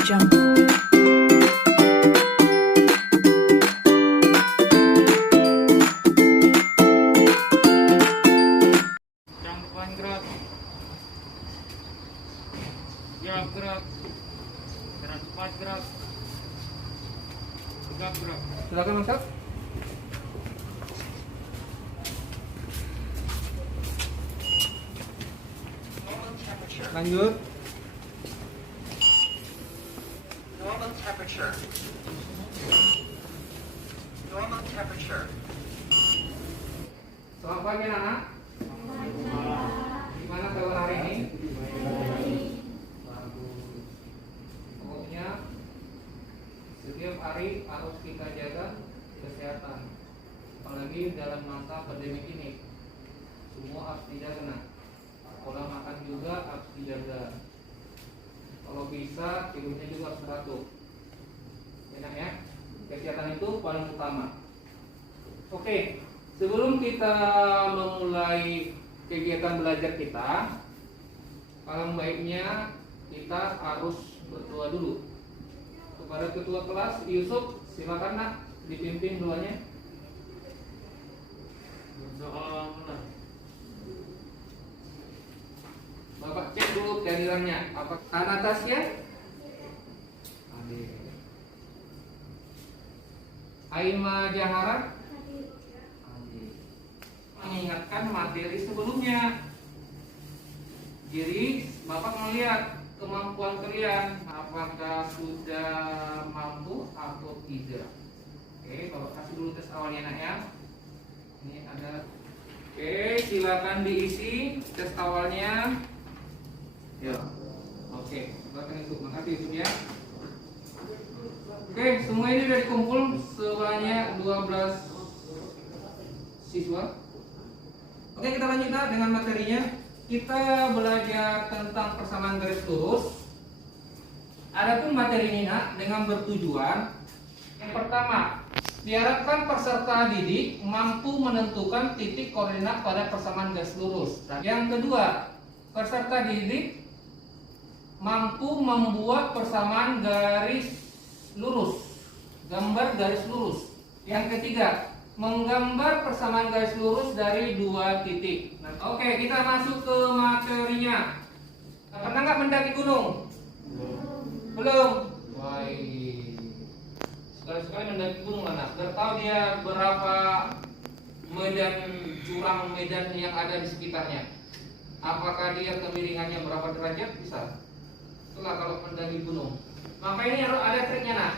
Jungle. Yang depan gerak. Gerak gerak. Gerak cepat gerak. Tegak gerak. Silakan Mas. Lanjut. Normal temperature. Normal temperature. Selamat pagi anak. Gimana kabar hari ini? Pokoknya setiap hari harus kita jaga kesehatan. Apalagi dalam masa pandemi ini, semua harus dijaga. Nah, pola makan juga harus dijaga. Kalau bisa tidurnya juga harus teratur. Enak ya? Kesehatan itu paling utama. Oke, sebelum kita memulai kegiatan belajar kita, alangkah baiknya kita harus berdoa dulu. Kepada ketua kelas Yusuf, silakan nak dipimpin doanya. Berdoa mulai. Bapak cek dulu kehadirannya. Apa Anastasia? Hadir. Aima Jahara? Hadir. Mengingatkan materi sebelumnya. Jadi Bapak melihat kemampuan kalian, apakah sudah mampu atau tidak. Oke, Bapak kasih dulu tes awalnya nak ya. Ini ada. Oke, silakan diisi tes awalnya. Ya, oke, silakan itu. Makasih Yusuf ya. Oke, semua ini sudah dikumpul sebanyak 12 siswa. Oke, kita lanjut nah, dengan materinya. Kita belajar tentang persamaan garis lurus. Adapun materi ini nak dengan bertujuan yang pertama, diharapkan peserta didik mampu menentukan titik koordinat pada persamaan garis lurus. Yang kedua, peserta didik mampu membuat persamaan garis lurus, gambar garis lurus. Yang ketiga, menggambar persamaan garis lurus dari dua titik. Nah, oke, kita masuk ke materinya. Pernah nggak mendaki gunung? Belum. Baik. Sekali-sekali mendaki gunung mana? Biar tahu dia berapa medan jurang medan yang ada di sekitarnya. Apakah dia kemiringannya berapa derajat? Bisa. Itulah kalau mendaki gunung. Maka ini harus ada triknya nak.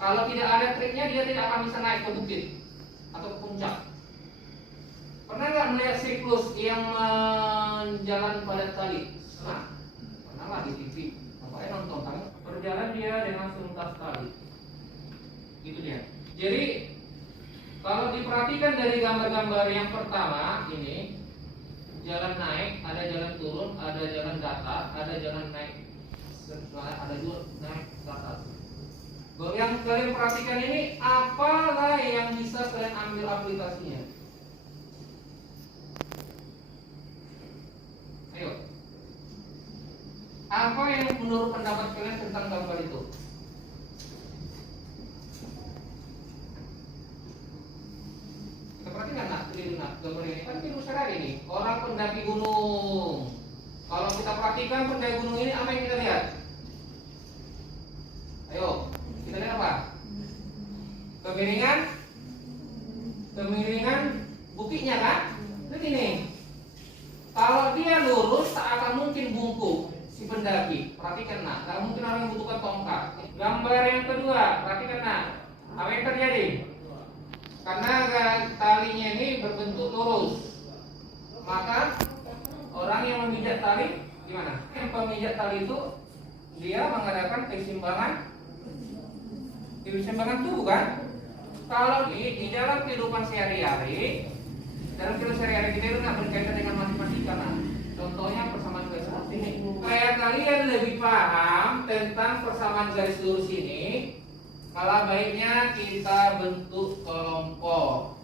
Kalau tidak ada triknya dia tidak akan bisa naik ke bukit atau ke puncak. Pernah nggak melihat siklus yang menjalan pada tali? Nah, pernah lah di TV. Makanya nonton kan? Berjalan dia dengan seuntas tali. Gitu dia. Jadi kalau diperhatikan dari gambar-gambar yang pertama ini, jalan naik, ada jalan turun, ada jalan datar, ada jalan naik, ada dua naik ke atas. Yang kalian perhatikan ini, apalah yang bisa kalian ambil aplikasinya? Ayo, apa yang menurut pendapat kalian tentang gambar itu? Kita perhatikan nak, gambar ini kan tidur sehari ini. Orang pendaki gunung. Kalau kita perhatikan pendaki gunung ini, apa yang kita lihat? Ayo, kita lihat apa? Kemiringan bukitnya kan? Lihat ini. Kalau dia lurus, tak akan mungkin bungkuk si pendaki. Perhatikan nak, tak mungkin orang yang membutuhkan tongkat. Gambar yang kedua, perhatikan nak, apa yang terjadi? Karena talinya ini berbentuk lurus, maka orang yang memijat tali gimana? Yang pemijat tali itu dia mengadakan keseimbangan tubuh kan? Kalau di dalam kehidupan sehari-hari, kita itu nggak berkaitan dengan matematika nah. Contohnya persamaan garis lurus ini. Supaya kalian lebih paham tentang persamaan garis lurus ini, malah baiknya kita bentuk kelompok.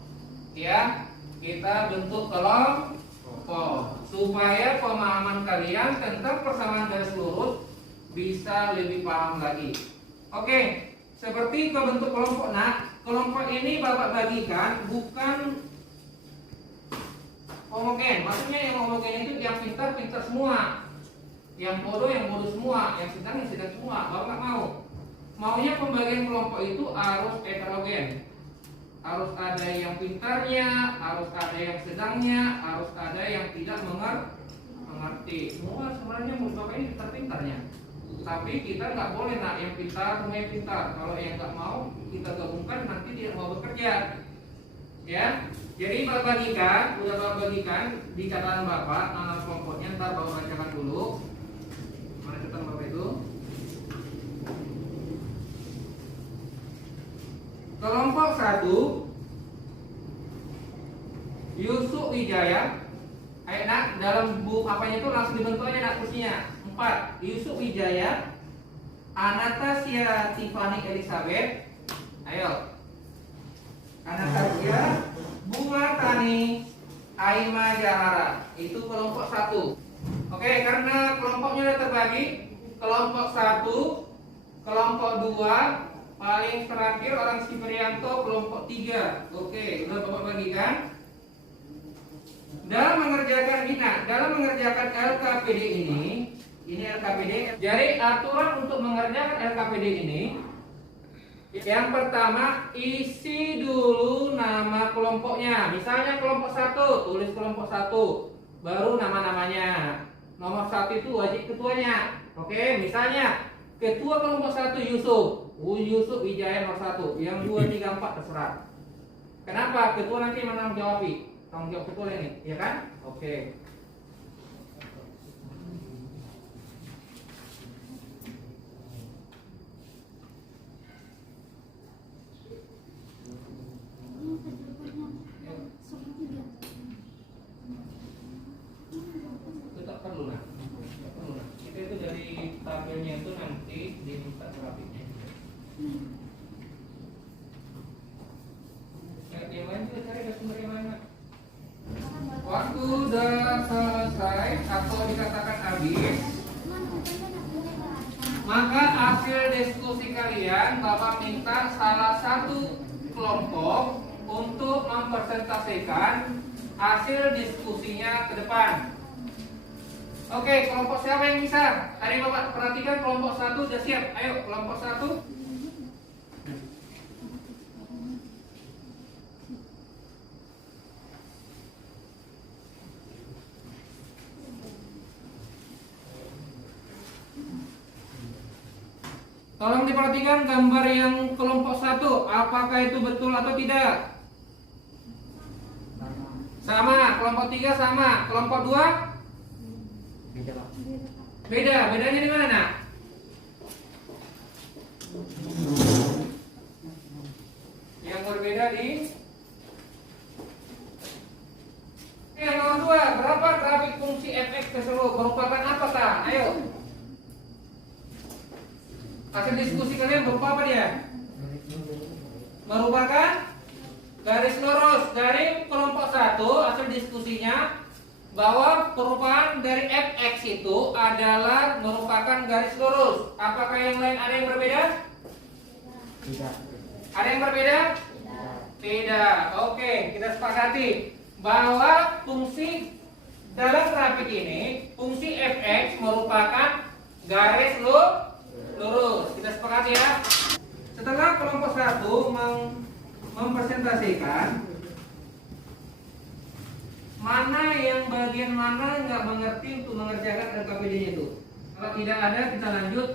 Ya, kita bentuk kelompok supaya pemahaman kalian tentang persamaan garis lurus bisa lebih paham lagi. Oke, seperti bentuk kelompok. Nah, kelompok ini Bapak bagikan bukan homogen. Maksudnya yang homogen itu yang pintar semua, yang bodoh semua, yang sedang semua. Bapak nggak mau. Maunya pembagian kelompok itu harus heterogen. Harus ada yang pintarnya, harus ada yang sedangnya, harus ada yang tidak mengerti. Semua sebenarnya menurut Bapak ini pintar-pintarnya. Tapi kita nggak boleh yang pintar sama yang pintar. Kalau yang nggak mau kita gabungkan nanti tidak mau bekerja. Ya, jadi Bapak bagikan, udah Bapak bagikan di catatan Bapak nama kelompoknya. Ntar Bapak bacakan dulu. Mana catatan Bapak itu? Kelompok 1 Yusuf Wijaya. Ayo nak, dalam buku apanya itu langsung dibentuk aja nak kursinya. 4 Yusuf Wijaya, Anastasia Tiffany Elizabeth. Ayo, Anastasia Bunga Tani Aima Jahara. Itu kelompok 1. Oke, karena kelompoknya udah terbagi. Kelompok 1, kelompok 2, paling terakhir orang Siperianto kelompok 3. Oke, udah Bapak bagikan. Dalam mengerjakan LKPD ini LKPD. Jadi aturan untuk mengerjakan LKPD ini, yang pertama isi dulu nama kelompoknya. Misalnya kelompok 1, tulis kelompok 1, baru nama-namanya. Nomor 1 itu wajib ketuanya. Oke, misalnya ketua kelompok 1 Yusuf Wijaya nomor 1. Yang 2, 3, 4 terserah. Kenapa? Ketua nanti menanggung jawab ketua ini, ya kan? Oke. Itu tak perlu nah. Kita itu dari tabelnya itu nanti diminta grafiknya. Yang lain juga cari ke sumber yang mana. Waktu udah selesai atau dikatakan habis, maka hasil diskusi kalian Bapak minta salah satu kelompok untuk mempresentasikan hasil diskusinya ke depan. Oke, kelompok siapa yang bisa? Tadi Bapak perhatikan kelompok 1 udah siap. Ayo, kelompok 1. Tolong diperhatikan gambar yang kelompok 1. Apakah itu betul atau tidak? Sama. Kelompok 3 sama. Kelompok 2? Beda. Bedanya di mana nak? Yang berbeda di yang nomor 2. Berapa grafik fungsi fx keseluruh? Merupakan apakah? Ayo. Hasil diskusi kalian berupa apa dia? Merupakan garis lurus. Dari kelompok 1 hasil diskusinya bahwa perubahan dari fx itu adalah merupakan garis lurus. Apakah yang lain ada yang berbeda? Tidak. Ada yang berbeda? Tidak. Oke, kita sepakati bahwa fungsi dalam grafik ini, fungsi fx merupakan garis lurus. Kita sepakati ya. Setelah kelompok 1 mempresentasikan mana yang bagian mana nggak mengerti untuk mengerjakan LKPD-nya itu. Kalau tidak ada kita lanjut.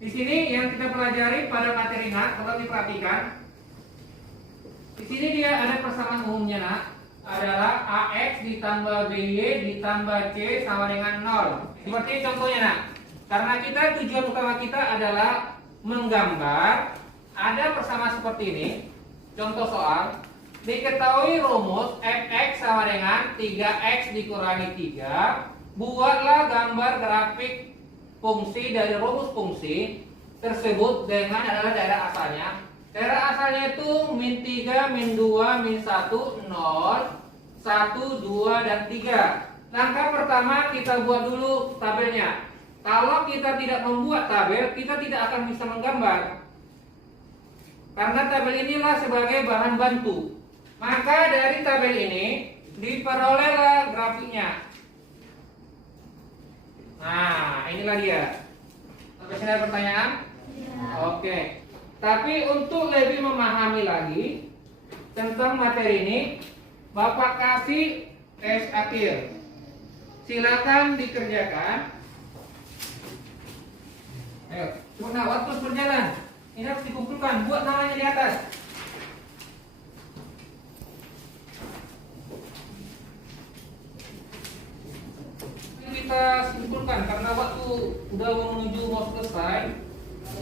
Di sini yang kita pelajari pada materi nak, kalau diperhatikan, di sini dia ada persamaan umumnya nak, adalah AX ditambah BY ditambah C sama dengan 0. Seperti contohnya nak. Karena kita tujuan utama kita adalah menggambar ada persamaan seperti ini. Contoh soal, diketahui rumus fx sama dengan 3x dikurangi 3. Buatlah gambar grafik fungsi dari rumus fungsi tersebut dengan adalah daerah asalnya. Daerah asalnya itu min 3, min 2, min 1, 0, 1, 2, dan 3. Langkah pertama kita buat dulu tabelnya. Kalau kita tidak membuat tabel, kita tidak akan bisa menggambar. Karena tabel inilah sebagai bahan bantu. Maka dari tabel ini diperolehlah grafiknya. Nah, inilah dia. Sampai sini ada pertanyaan? Oke. Tapi untuk lebih memahami lagi tentang materi ini, Bapak kasih tes akhir. Silakan dikerjakan. Ayo, nah, waktu berjalan. Ini harus dikumpulkan. Buat namanya di atas. Kita simpulkan karena waktu udah menuju mau selesai.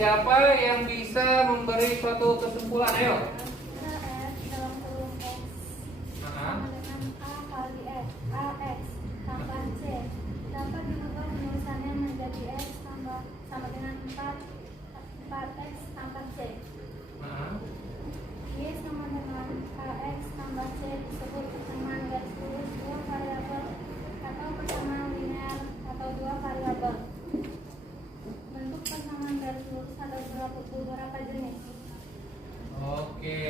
Siapa yang bisa memberi suatu kesimpulan? Ayo. F dalam kurung X sama dengan A kali X, AX tambah C. Dapat diubah penulisannya menjadi X tambah sama dengan 4X tambah C. Y sama dengan AX tambah C disebut persamaan garis lurus dua variabel atau persamaan linear atau dua variabel. Bentuk persamaan garis lurus ada beberapa jenis. Oke.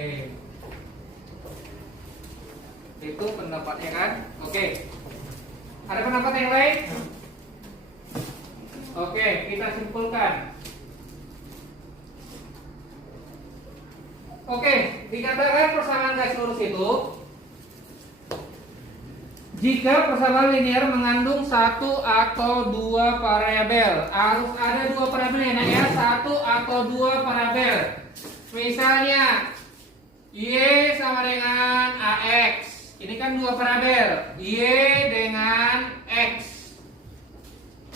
Itu pendapatnya kan? Oke. Ada pendapat yang lain? Oke, kita simpulkan. Oke, dikatakan persamaan garis lurus itu jika persamaan linear mengandung satu atau dua variabel. Harus ada dua variabel ya, satu atau dua variabel. Misalnya Y sama dengan AX. Ini kan dua variabel, Y dengan X.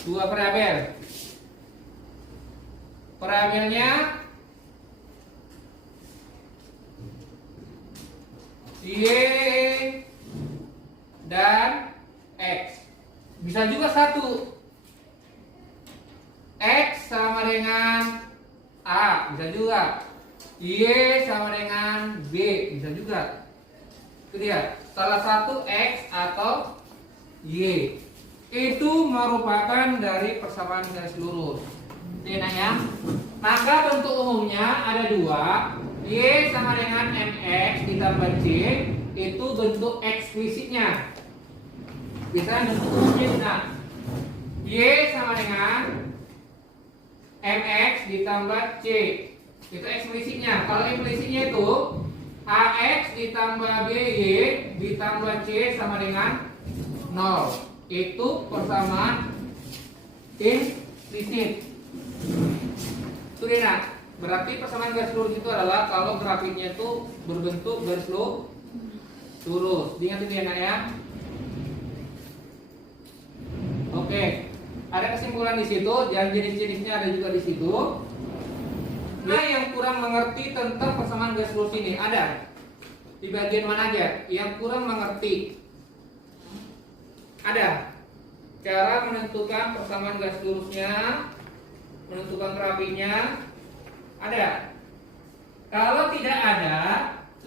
Dua variabel. Variabelnya Y dan X. Bisa juga satu. X sama dengan A, bisa juga. Y sama dengan B, bisa juga. Itu dia. Salah satu X atau Y. Itu merupakan dari persamaan garis lurus. Nanya. Maka bentuk umumnya ada dua. Y sama dengan MX ditambah C. Itu bentuk eksplisitnya. Bisa bentuk umumnya. Nah, Y sama dengan MX ditambah C. Itu eksplisitnya. Kalau implisitnya itu AX ditambah BY ditambah C sama dengan 0. Itu persamaan implisit. Itu dia. Berarti persamaan garis lurus itu adalah kalau grafiknya itu berbentuk garis lurus. Diingat itu ya, Nak ya. Oke. Ada kesimpulan di situ, dan jenis-jenisnya ada juga di situ. Nah, yang kurang mengerti tentang persamaan garis lurus ini ada di bagian mana aja? Yang kurang mengerti ada cara menentukan persamaan garis lurusnya, menentukan grafiknya, ada. Kalau tidak ada,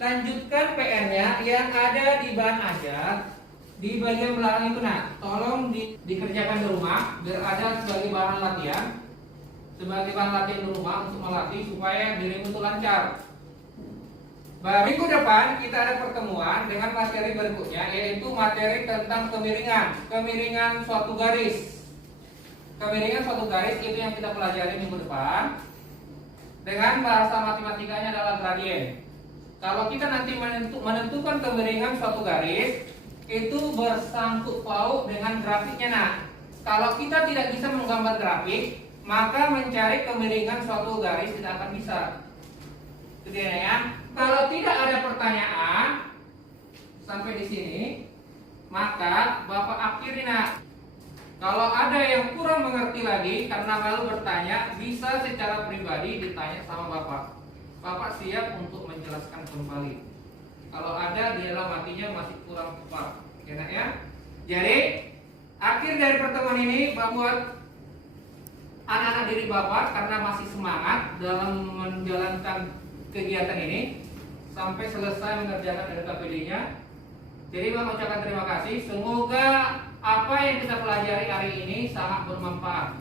lanjutkan PR-nya yang ada di bahan ajar di bagian belakang itu. Nah, tolong dikerjakan di rumah biar ada sebagai bahan latihan. Sebagai bahan latihan di rumah untuk melatih supaya dirimu itu lancar. Minggu depan kita ada pertemuan dengan materi berikutnya, yaitu materi tentang kemiringan suatu garis. Kemiringan suatu garis itu yang kita pelajari minggu depan. Dengan bahasa matematikanya adalah gradien. Kalau kita nanti menentukan kemiringan suatu garis, itu bersangkut paut dengan grafiknya. Nah, kalau kita tidak bisa menggambar grafik, maka mencari kemiringan suatu garis tidak akan bisa. Itu dia ya. Kalau tidak ada pertanyaan sampai di sini, maka Bapak akhiri. Nah, kalau ada yang kurang mengerti lagi karena malu bertanya, bisa secara pribadi ditanya sama Bapak. Bapak siap untuk menjelaskan kembali. Kalau ada di dalam hatinya masih kurang tepat, ya. Jadi akhir dari pertemuan ini, buat anak-anak diri Bapak karena masih semangat dalam menjalankan kegiatan ini sampai selesai mengerjakan LKPD-nya. Jadi mengucapkan terima kasih. Semoga apa yang kita pelajari hari ini sangat bermanfaat.